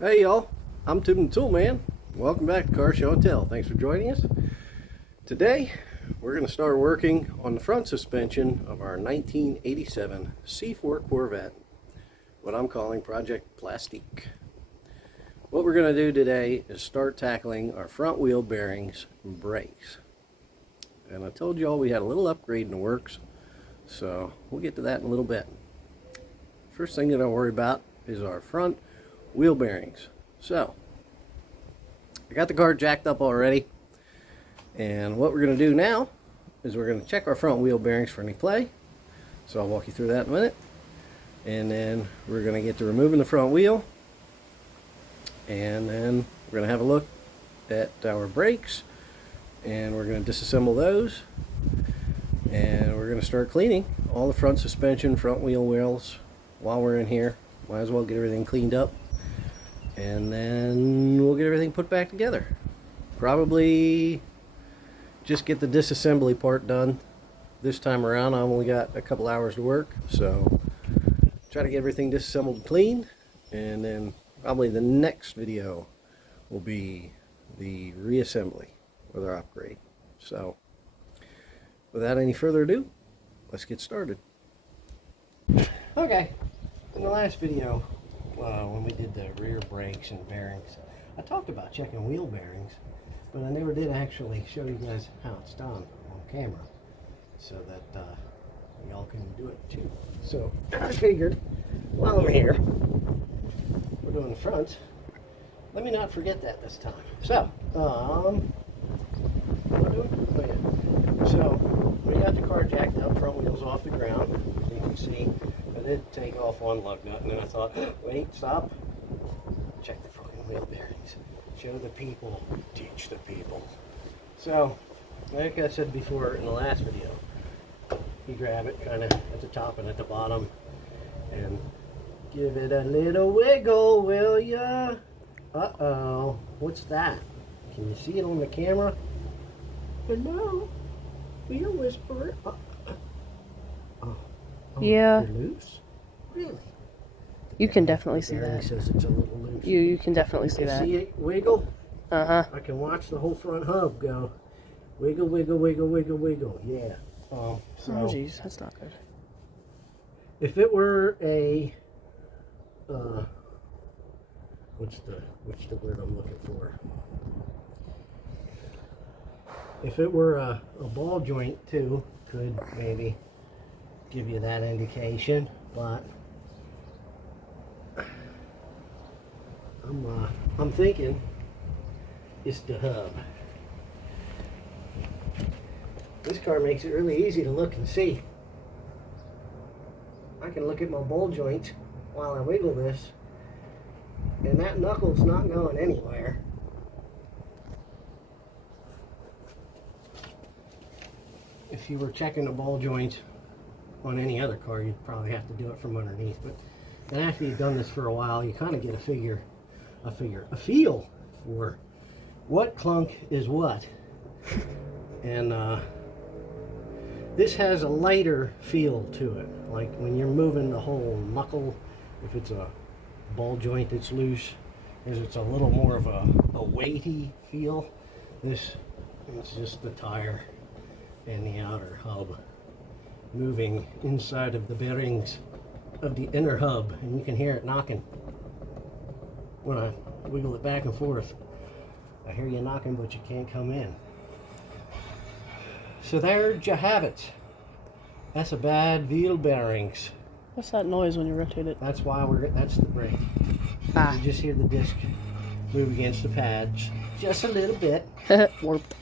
Hey y'all, I'm Tim the Tool Man. Welcome back to Car Show and Tell. Thanks for joining us. Today we're going to start working on the front suspension of our 1987 C4 Corvette, what I'm calling Project Plastique. What we're going to do today is start tackling our front wheel bearings and brakes. And I told y'all we had a little upgrade in the works, so we'll get to that in a little bit. First thing that I'll worry about is our front wheel bearings. So I got the car jacked up already, and what we're going to do now is we're going to check our front wheel bearings for any play. So I'll walk you through that in a minute, and then we're going to get to removing the front wheel, and then we're going to have a look at our brakes, and we're going to disassemble those, and we're going to start cleaning all the front suspension, front wheel wells while we're in here. Might as well get everything cleaned up, and then we'll get everything put back together. Probably just get the disassembly part done this time around. I've only got a couple hours to work, so try to get everything disassembled and cleaned, and then probably the next video will be the reassembly with our upgrade. So without any further ado, let's get started. Okay, in the last video, when we did the rear brakes and bearings, I talked about checking wheel bearings, but I never did actually show you guys how it's done on camera, so that y'all can do it too. So I figured, while I'm here, we're doing the front. Let me not forget that this time. So, what am I doing? Oh yeah. So we got the car jacked up, front wheels off the ground. As you can see, I did take off one lug nut, and then I thought, wait, stop. Check the fucking wheel bearings. Show the people, teach the people. So, like I said before in the last video, you grab it kind of at the top and at the bottom, and give it a little wiggle, will ya? Uh-oh, what's that? Can you see it on the camera? Hello? Wheel whisperer? Oh, yeah. They're loose? Really? You can definitely see Bearing that. says it's a little loose. You can definitely see that. See it wiggle? Uh-huh. I can watch the whole front hub go wiggle, wiggle, wiggle, wiggle, wiggle. Yeah. So Oh, jeez, that's not good. if it were a what's the word I'm looking for? If it were a ball joint too, could maybe give you that indication, but I'm thinking it's the hub. This car makes it really easy to look and see. I can look at my ball joint while I wiggle this, and that knuckle's not going anywhere. If you were checking a ball joint on any other car, you'd probably have to do it from underneath. But after you've done this for a while, you kind of get a feel for what clunk is what. And this has a lighter feel to it. Like when you're moving the whole knuckle, if it's a ball joint that's loose, it's a little more of a weighty feel. This is just the tire and the outer hub moving inside of the bearings of the inner hub, and you can hear it knocking when I wiggle it back and forth. I hear you knocking, but you can't come in. So there you have it. That's a bad wheel bearings. What's that noise when you rotate it? That's why that's the brake. Ah. You just hear the disc move against the pads just a little bit. Warped.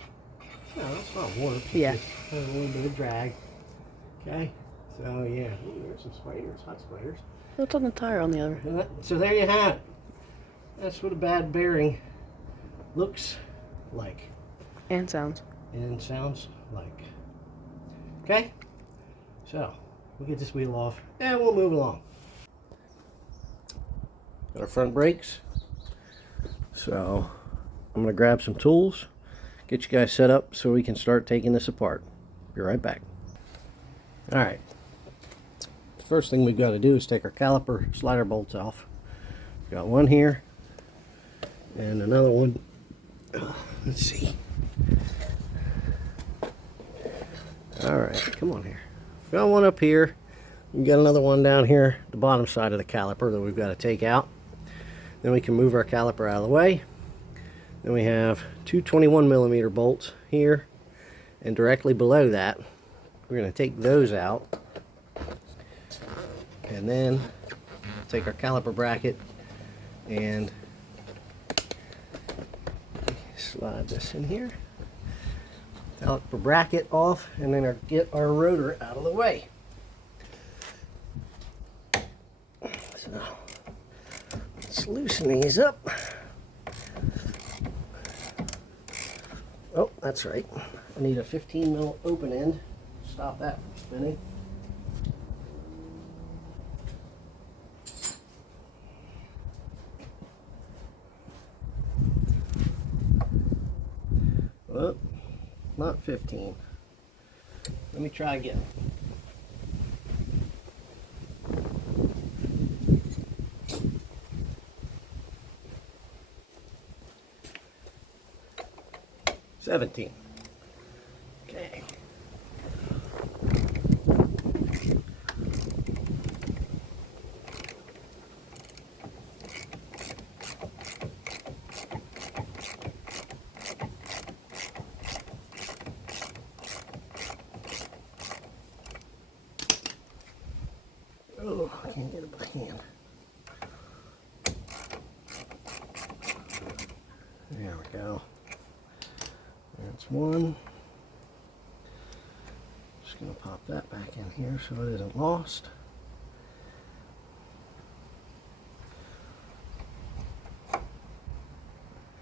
No, it's not warped. Yeah. It's just a little bit of drag. Okay. So yeah, ooh, there's some spiders, hot spiders. What's on the tire on the other? So there you have it. That's what a bad bearing looks like And sounds. and sounds like. Okay. So we'll get this wheel off and we'll move along. Got our front brakes. So I'm gonna grab some tools, get you guys set up so we can start taking this apart. Be right back. All right. The first thing we've got to do is take our caliper slider bolts off. We've got one here And another one, let's see. All right, come on here. Got one up here. We got another one down here, the bottom side of the caliper that we've got to take out. Then we can move our caliper out of the way. Then we have two 21mm bolts here, and directly below that, we're going to take those out. And then take our caliper bracket and slide this in here. Caliper bracket off, and then get our rotor out of the way. So let's loosen these up. Oh, that's right. I need a 15mm open end to stop that from spinning. Oh, not 15. Let me try again. $17. Okay. Oh, I can't get it by hand. There we go. That's one. Just going to pop that back in here so it isn't lost.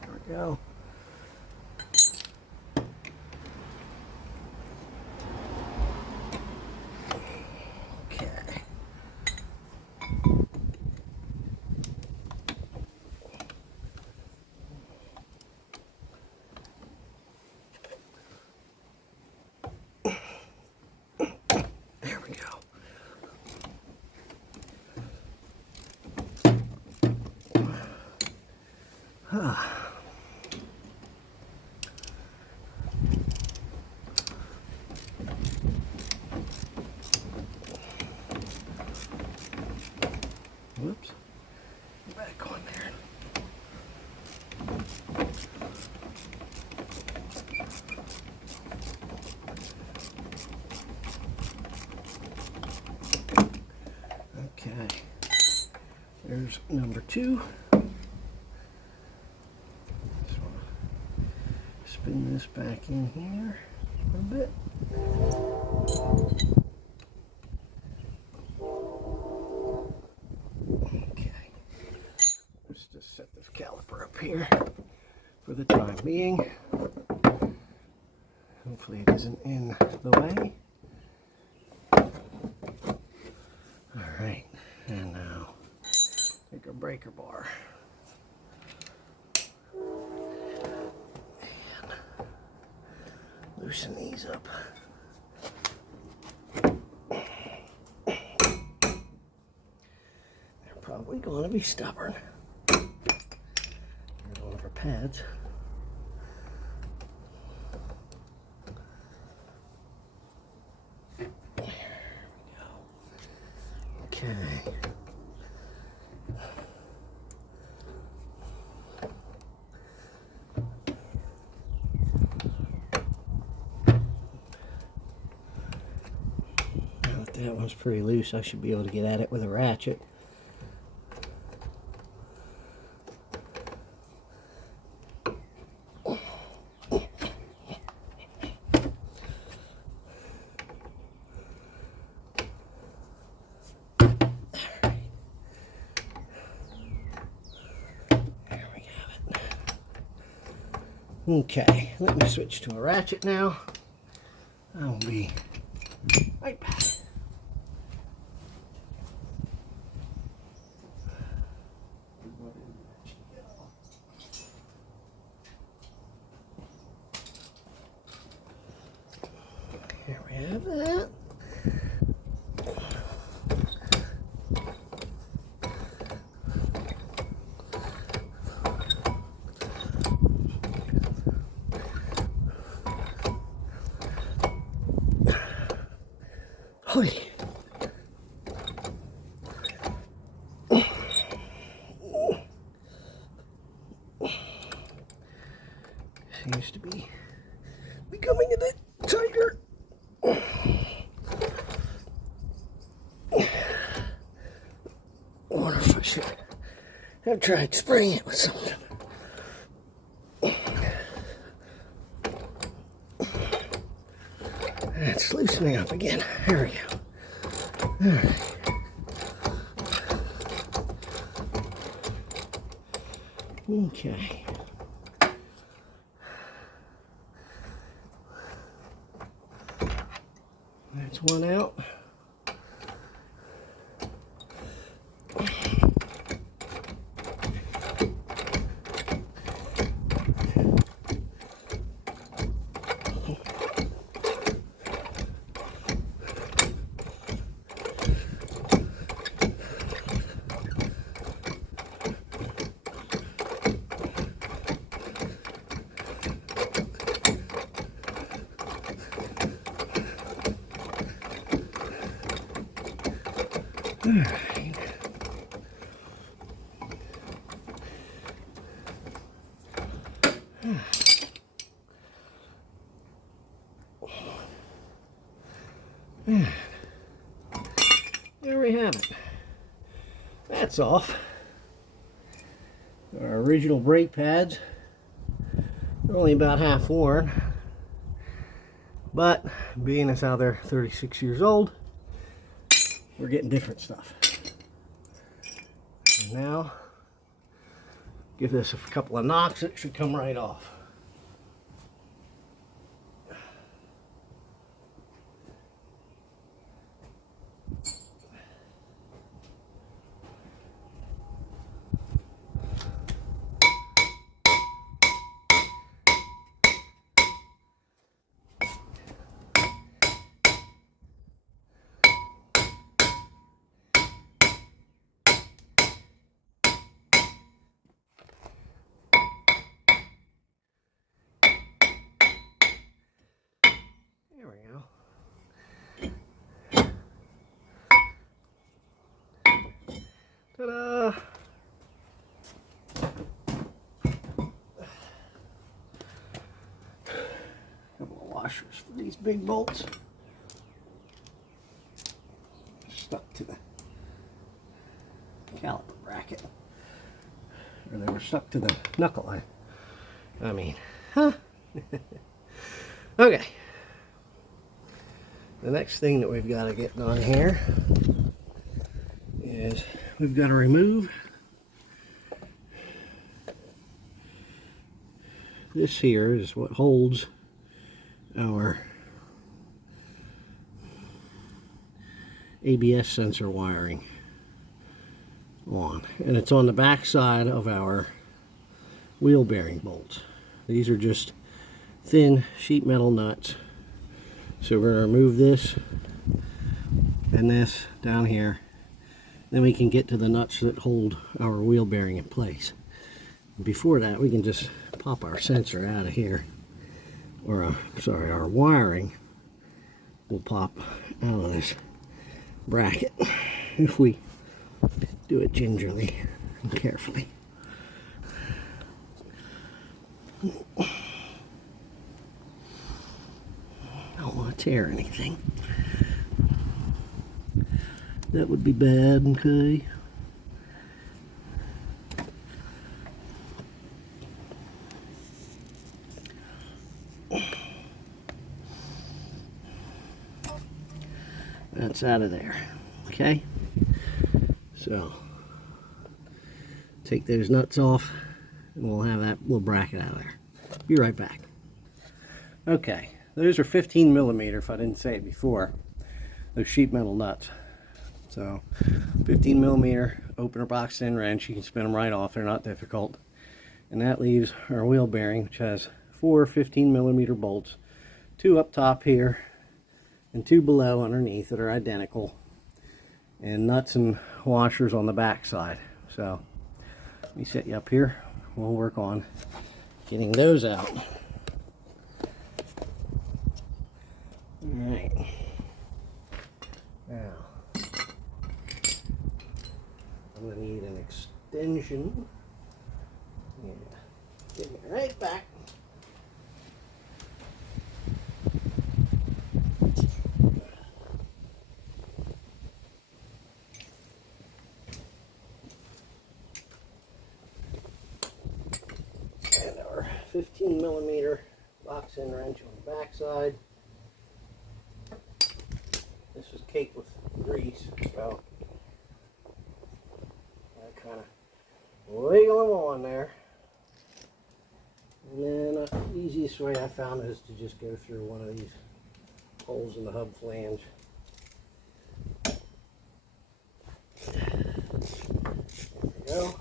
There we go. Okay. There we go. Whoops. Back on there. Okay. There's number 2. Just want to spin this back in here a bit. Okay. Let's just set this caliper up here for the time being. Hopefully it isn't in the way. Alright, and now take our breaker bar and loosen these up. They're probably going to be stubborn. Here's one of our pads. Okay. Now that that one's pretty loose, I should be able to get at it with a ratchet. Okay, let me switch to a ratchet now. I will be right back. Here we have that. Golly. Seems to be becoming a bit tighter. I wonder if I should have tried spraying it with something. It's loosening up again. There we go. All right. Okay. That's one out. All right. There we have it. That's off. Our original brake pads are only about half worn, but being as how they're 36 years old, we're getting different stuff. And now, give this a couple of knocks, it should come right off. There we go. Ta-da! Couple of washers for these big bolts. Stuck to the caliper bracket. Or they were stuck to the knuckle. I mean, huh? Okay. The next thing that we've got to get done here is we've got to remove this here is what holds our ABS sensor wiring on, and it's on the back side of our wheel bearing bolts. These are just thin sheet metal nuts. So we're going to remove this and this down here. Then we can get to the nuts that hold our wheel bearing in place. Before that, we can just pop our sensor out of here. Or, sorry, our wiring will pop out of this bracket if we do it gingerly and carefully. Don't want to tear anything. That would be bad, okay? That's out of there, okay? So, take those nuts off and we'll have that little bracket out of there. Be right back. Okay. Those are 15 millimeter, if I didn't say it before, those sheet metal nuts. So 15 millimeter opener box end wrench, you can spin them right off, they're not difficult. And that leaves our wheel bearing, which has 4 15 millimeter bolts, 2 up top here and 2 below underneath that are identical, and nuts and washers on the back side. So let me set you up here, we'll work on getting those out. Alright, Now, I'm going to need an extension. Yeah, give me right back. And our 15mm box end wrench on the back side. This was caked with grease, so I kind of wiggle them on there. And then the easiest way I found is to just go through one of these holes in the hub flange. There we go.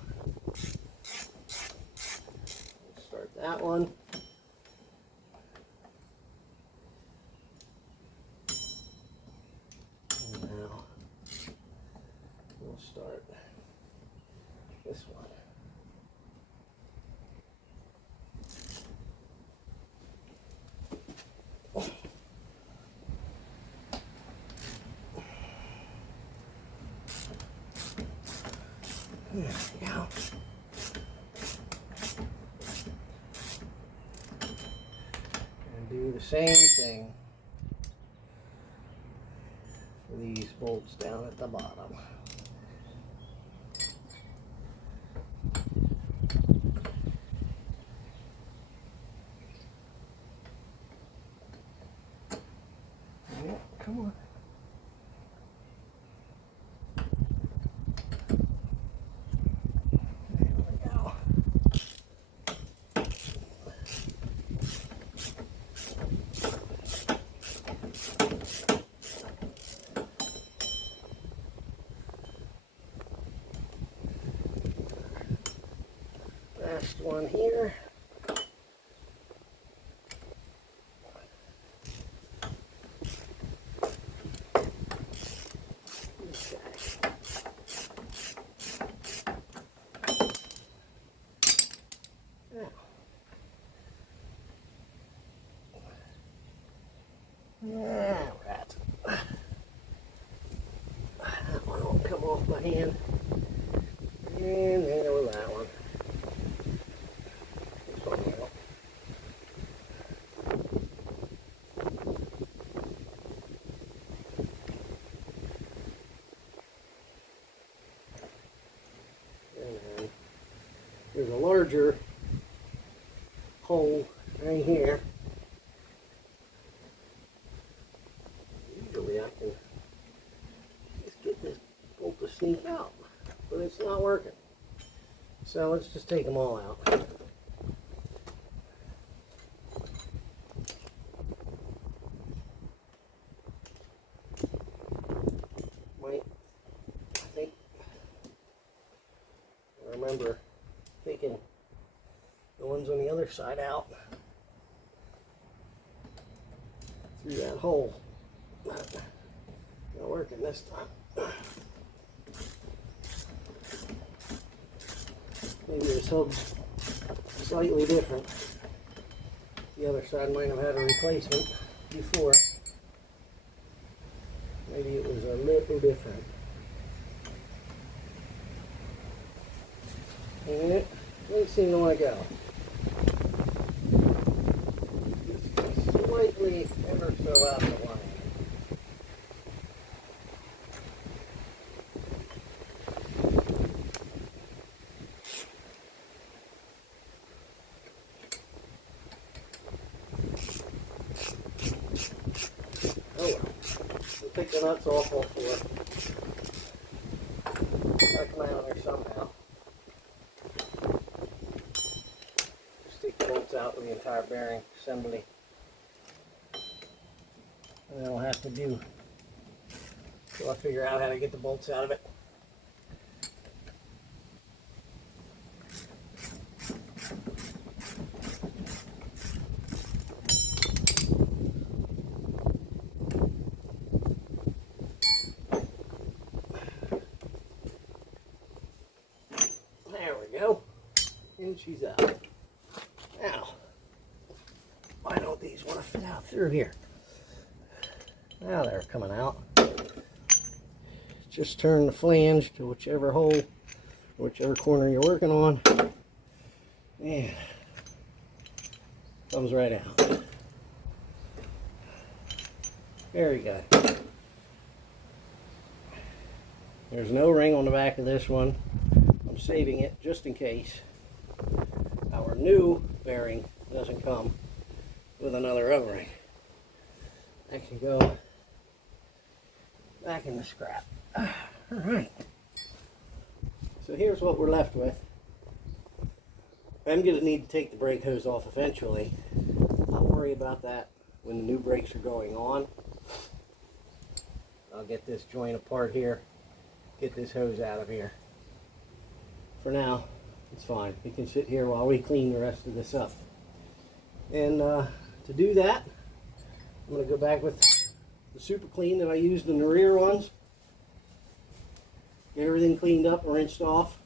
Let's start that one. And now we'll start this one. There we go. And do the same thing for these bolts down at the bottom. Yeah, come on. Last one here. Right. That one won't come off my hand. And there was that one. This one will. And then there's a larger hole right here. Usually I can just get this bolt to sneak out, but it's not working. So let's just take them all out. Wait, I think I remember taking the ones on the other side out through that hole. Not working this time. Maybe this hub's slightly different. The other side might have had a replacement before. Maybe it was a little different. And it doesn't seem to want to go. Just slightly ever so out of the line. Oh well. We'll take the nuts off all four. Gotta come out of there somehow. Just take the bolts out with the entire bearing assembly. And then I'll have to do till I figure out how to get the bolts out of it. There we go. And she's out. Now, why don't these want to fit out through here? Now they're coming out. just turn the flange to whichever hole, whichever corner you're working on, and comes right out. Very good. There's no ring on the back of this one. I'm saving it just in case our new bearing doesn't come with another O-ring. That can go back in the scrap. Alright. So here's what we're left with. I'm going to need to take the brake hose off eventually. I'll worry about that when the new brakes are going on. I'll get this joint apart here, get this hose out of here. For now, it's fine. It can sit here while we clean the rest of this up. And to do that, I'm going to go back with the super clean that I used in the rear ones. Get everything cleaned up and rinsed off.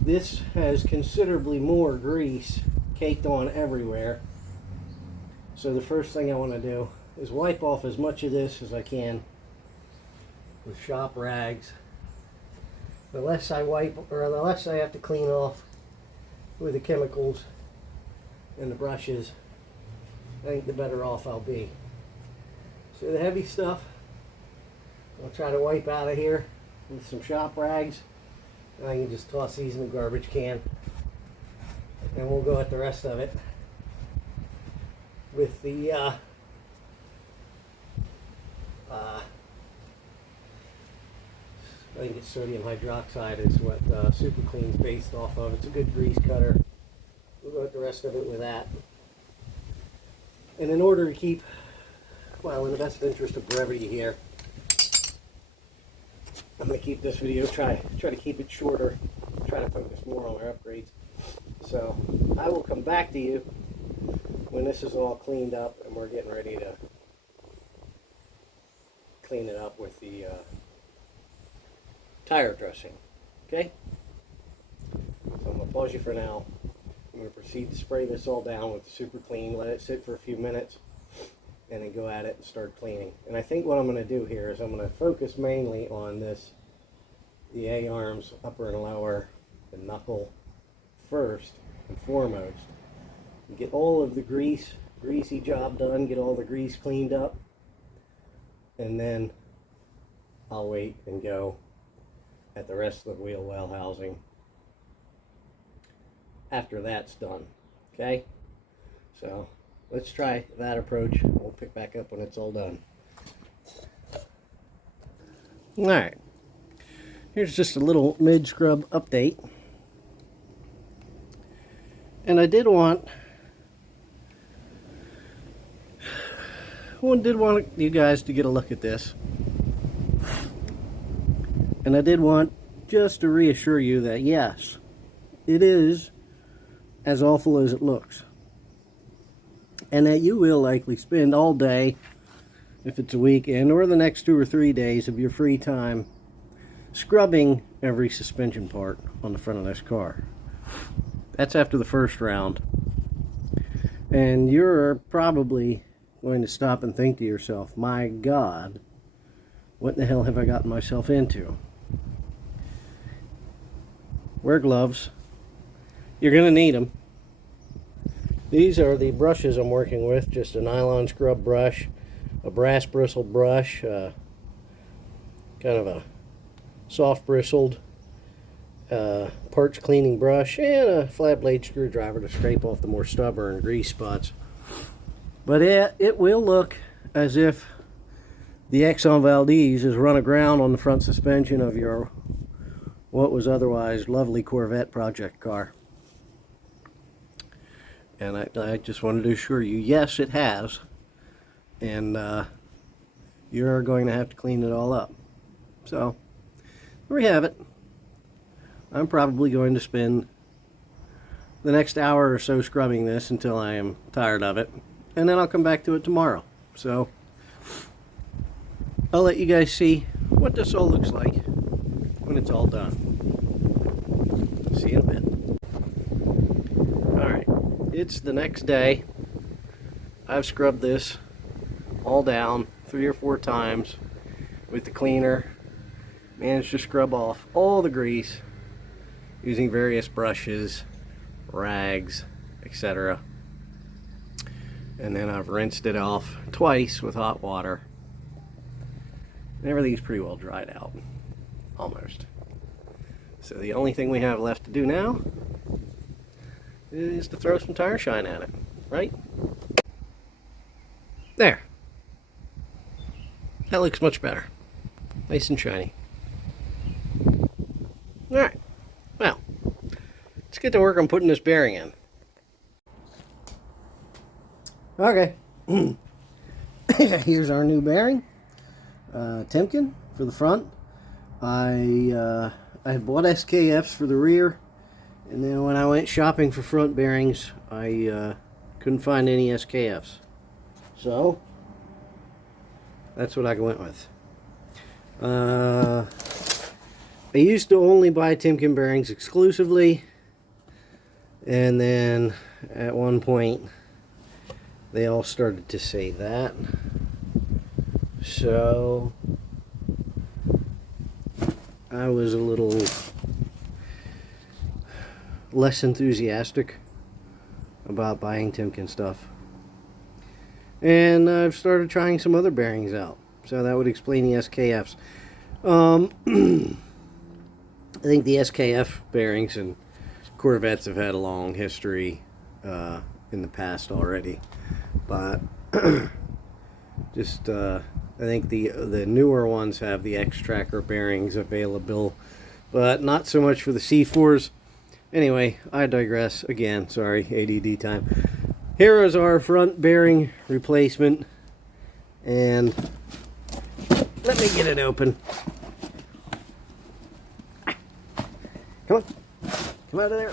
This has considerably more grease caked on everywhere. So the first thing I want to do is wipe off as much of this as I can with shop rags. The less I wipe, or the less I have to clean off with the chemicals and the brushes, I think the better off I'll be. So the heavy stuff, I'll try to wipe out of here with some shop rags. And I can just toss these in the garbage can. And we'll go at the rest of it with the I think it's sodium hydroxide is what Super Clean's based off of. It's a good grease cutter. We'll go at the rest of it with that. And in order to keep, well, in the best interest of brevity here, I'm going to keep this video, try to keep it shorter, try to focus more on our upgrades. So I will come back to you when this is all cleaned up and we're getting ready to clean it up with the tire dressing. Okay? So I'm going to pause you for now. I'm going to proceed to spray this all down with the Super Clean, let it sit for a few minutes, and then go at it and start cleaning. And I think what I'm going to do here is I'm going to focus mainly on this, the A-arms, upper and lower, the knuckle first and foremost. Get all of the greasy job done, get all the grease cleaned up, and then I'll wait and go at the rest of the wheel well housing after that's done. Okay? So let's try that approach. We'll pick back up when it's all done. Alright. Here's just a little mid-scrub update. And I did want you guys to get a look at this. And I did want just to reassure you that yes, it is as awful as it looks. And that you will likely spend all day, if it's a weekend, or the next 2 or 3 days of your free time scrubbing every suspension part on the front of this car. That's after the first round. And you're probably going to stop and think to yourself, my God, what the hell have I gotten myself into? Wear gloves. You're going to need them. These are the brushes I'm working with, just a nylon scrub brush, a brass bristled brush, kind of a soft bristled parts cleaning brush, and a flat blade screwdriver to scrape off the more stubborn grease spots. But it will look as if the Exxon Valdez has run aground on the front suspension of your what was otherwise lovely Corvette project car. And I just wanted to assure you, yes, it has. And you're going to have to clean it all up. So, there we have it. I'm probably going to spend the next hour or so scrubbing this until I am tired of it. And then I'll come back to it tomorrow. So, I'll let you guys see what this all looks like when it's all done. See you in a bit. Alright, it's the next day. I've scrubbed this all down 3 or 4 times with the cleaner managed to scrub off all the grease using various brushes, rags, etc. And then I've rinsed it off twice with hot water. And everything's pretty well dried out. Almost. So the only thing we have left to do now is to throw some tire shine at it, right? There. That looks much better. Nice and shiny. Alright. Well, let's get to work on putting this bearing in. Okay. Here's our new bearing. Timken for the front. I had bought SKFs for the rear, and then when I went shopping for front bearings, I couldn't find any SKFs. So that's what I went with. I used to only buy Timken bearings exclusively, and then at one point they all started to say that. So I was a little less enthusiastic about buying Timken stuff. And I've started trying some other bearings out. So that would explain the SKFs. I think the SKF bearings and Corvettes have had a long history in the past already. But just I think the newer ones have the X-Tracker bearings available, but not so much for the C4s. Anyway, I digress again. Sorry, ADD time. Here is our front bearing replacement, and let me get it open. Come on, come out of there.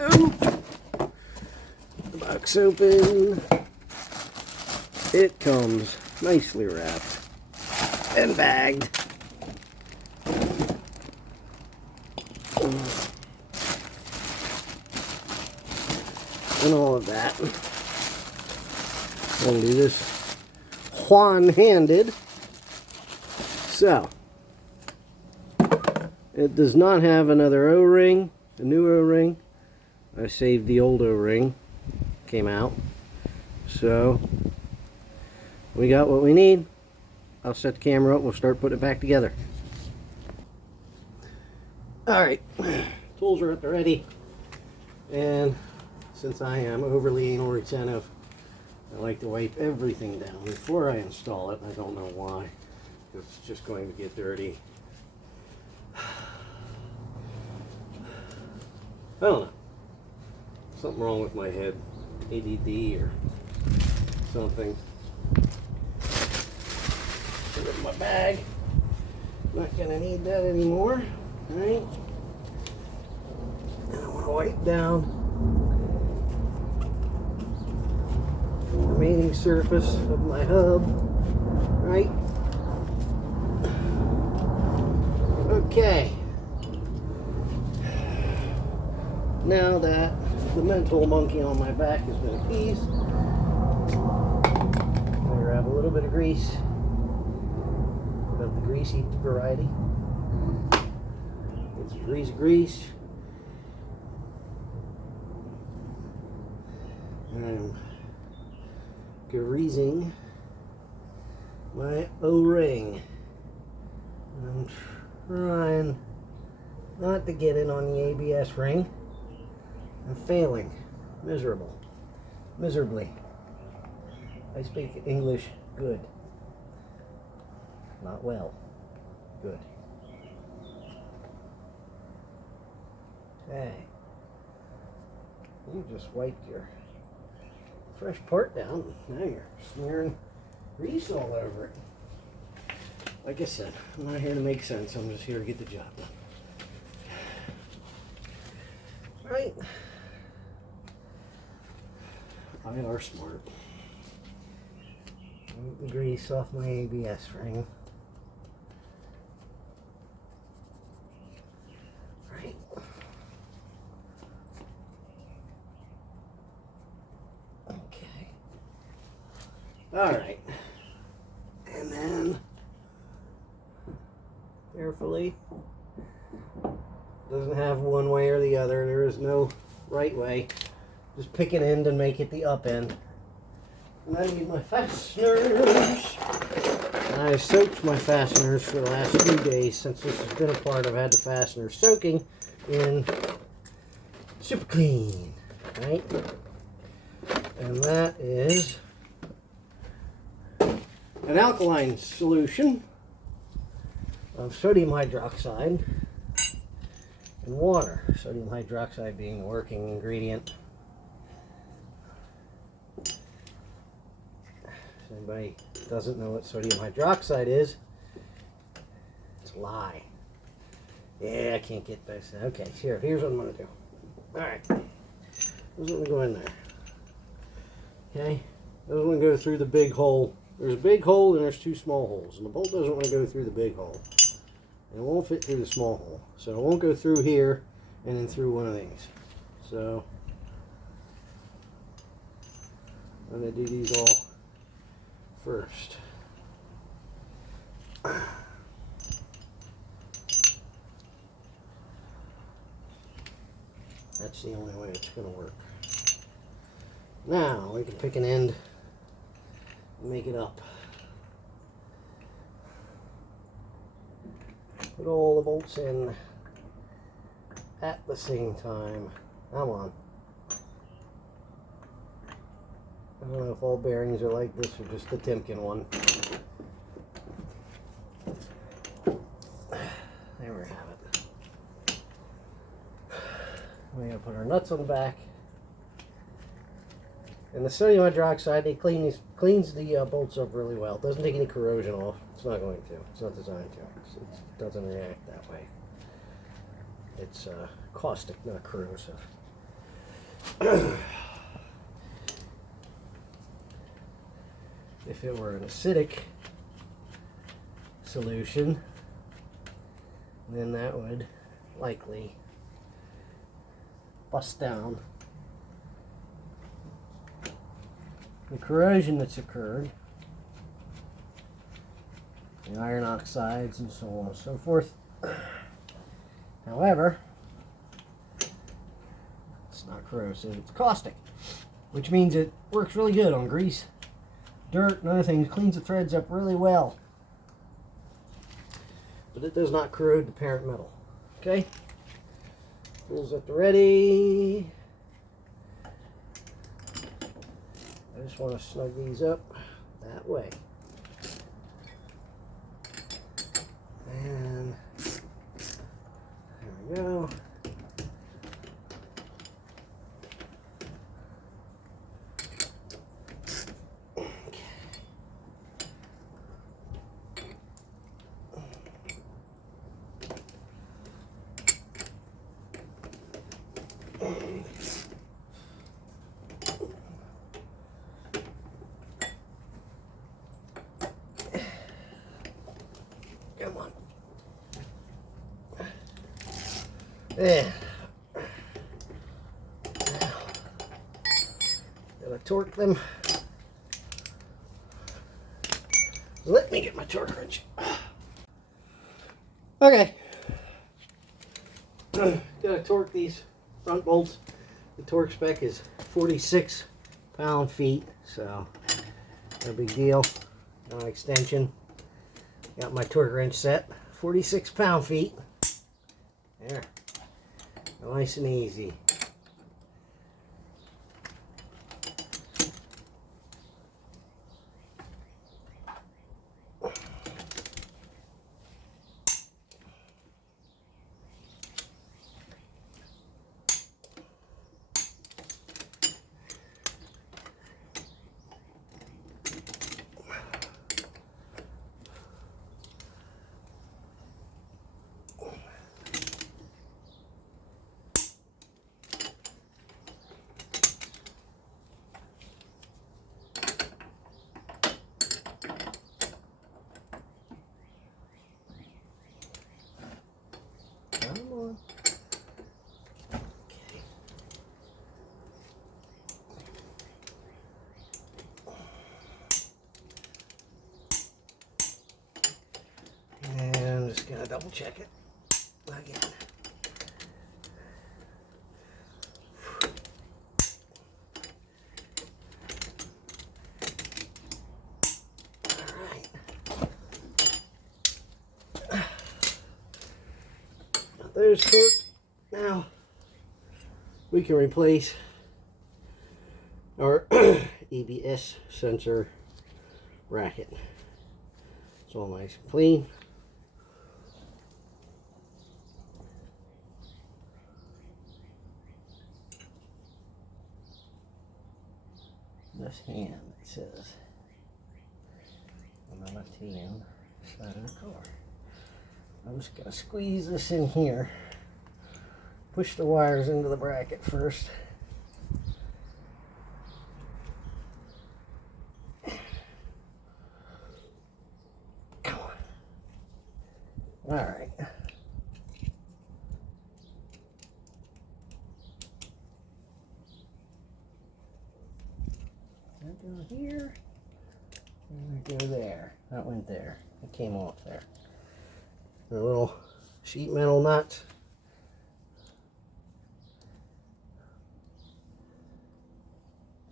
Oh. The box open. It comes nicely wrapped and bagged. And all of that. I'll do this one-handed. So, it does not have another O-ring, a new O-ring. I saved the old O-ring, came out. So, we got what we need. I'll set the camera up, we'll start putting it back together. Alright, tools are at the ready. And since I am overly anal retentive, I like to wipe everything down before I install it. I don't know why, because it's just going to get dirty. I don't know. Something wrong with my head. ADD or something. Put it in my bag. Not gonna need that anymore. Alright. And I want to wipe down the remaining surface of my hub. Right. Okay. Now that the mental monkey on my back has been appeased, I'm going to grab a little bit of grease, of the greasy variety. Get some grease. And I'm greasing my O-ring. I'm trying not to get it on the ABS ring. I'm failing. Miserably. I speak English good. Not well. Good. Okay. You just wiped your fresh part down. Now you're smearing grease all over it. Like I said, I'm not here to make sense. I'm just here to get the job done. Right. I are smart. Wipe the grease off my ABS ring. Right. Okay. All right. And then, carefully. Doesn't have one way or the other. There is no right way. Just pick an end and make it the up end. And I need my fasteners. And I've soaked my fasteners for the last few days. Since this has been apart, I've had the fasteners soaking in Super Clean, right? And that is an alkaline solution of sodium hydroxide and water. Sodium hydroxide being the working ingredient. If anybody doesn't know what sodium hydroxide is, it's a lie. Yeah, I can't get this. Okay, here's what I'm going to do. Alright, this is what we go in there. Okay, doesn't want to go through the big hole. There's a big hole and there's two small holes, and the bolt doesn't want to go through the big hole. And it won't fit through the small hole. So it won't go through here and then through one of these. So I'm going to do these all first. That's the only way it's going to work. Now we can pick an end and make it up. Put all the bolts in at the same time. Come on. I don't know if all bearings are like this or just the Timken one. There we have it. We're going to put our nuts on the back. And the sodium hydroxide, it cleans the bolts up really well. It doesn't take any corrosion off. It's not going to. It's not designed to. It doesn't react that way. It's caustic, not corrosive. If it were an acidic solution, then that would likely bust down the corrosion that's occurred, the iron oxides and so on and so forth. However, it's not corrosive, it's caustic, which means it works really good on grease, dirt, and other things. Cleans the threads up really well, but it does not corrode the parent metal. Okay, tools at the ready. I just want to snug these up that way. And there we go. Come on. There. Gotta torque them. Let me get my torque wrench. Okay. Gotta torque these front bolts. The torque spec is 46 pound-feet, so no big deal. No extension. Got my torque wrench set, 46 pound-feet. There, nice and easy. and check it again. There's torque. Now we can replace our ABS sensor bracket. It's all nice and clean. This hand, it says, on the left hand side of the car. I'm just going to squeeze this in here. Push the wires into the bracket first. Come on. All right. That go here. And that go there. That went there. It came off there. The little sheet metal nuts.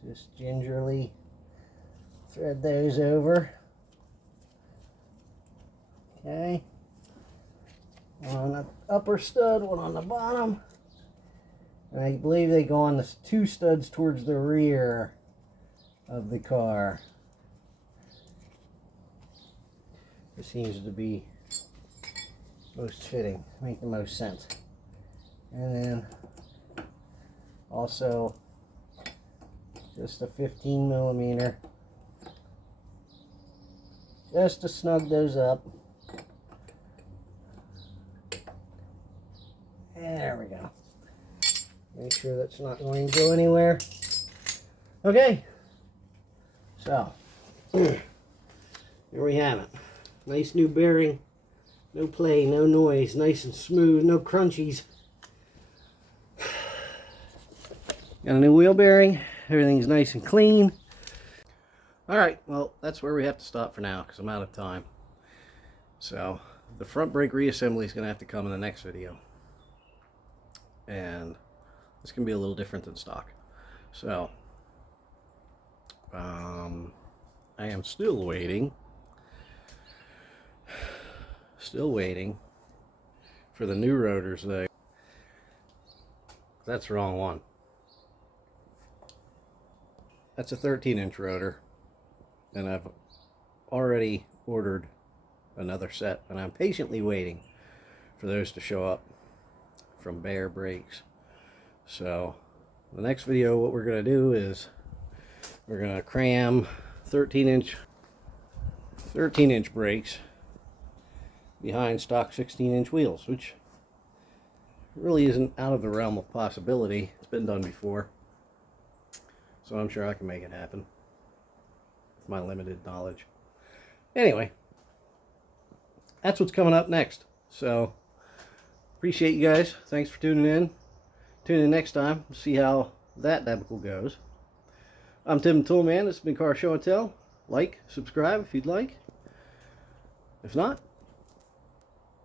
Just gingerly thread those over. Okay. One on the upper stud, one on the bottom. And I believe they go on the two studs towards the rear of the car. This seems to be most fitting, make the most sense. And then also just a 15 millimeter just to snug those up. There we go. Make sure that's not going to go anywhere. Okay, so here we have it. Nice new bearing. No play, no noise, nice and smooth, no crunchies. Got a new wheel bearing, everything's nice and clean. Alright, well, that's where we have to stop for now because I'm out of time. So, the front brake reassembly is going to have to come in the next video. And it's going to be a little different than stock. So, I am still waiting for the new rotors though. That's the wrong one. That's a 13-inch rotor, and I've already ordered another set, and I'm patiently waiting for those to show up from Bayer Brakes. So the next video, what we're going to do is we're going to cram 13-inch brakes behind stock 16-inch wheels, which really isn't out of the realm of possibility. It's been done before, so I'm sure I can make it happen with my limited knowledge. Anyway, that's what's coming up next. So appreciate you guys. Thanks for tuning in. Tune in next time. See how that debacle goes. I'm Tim the Toolman. This has been Car Show and Tell. Like, subscribe if you'd like. If not,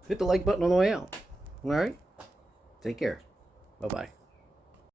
hit the like button on the way out. Alright? Take care. Bye-bye.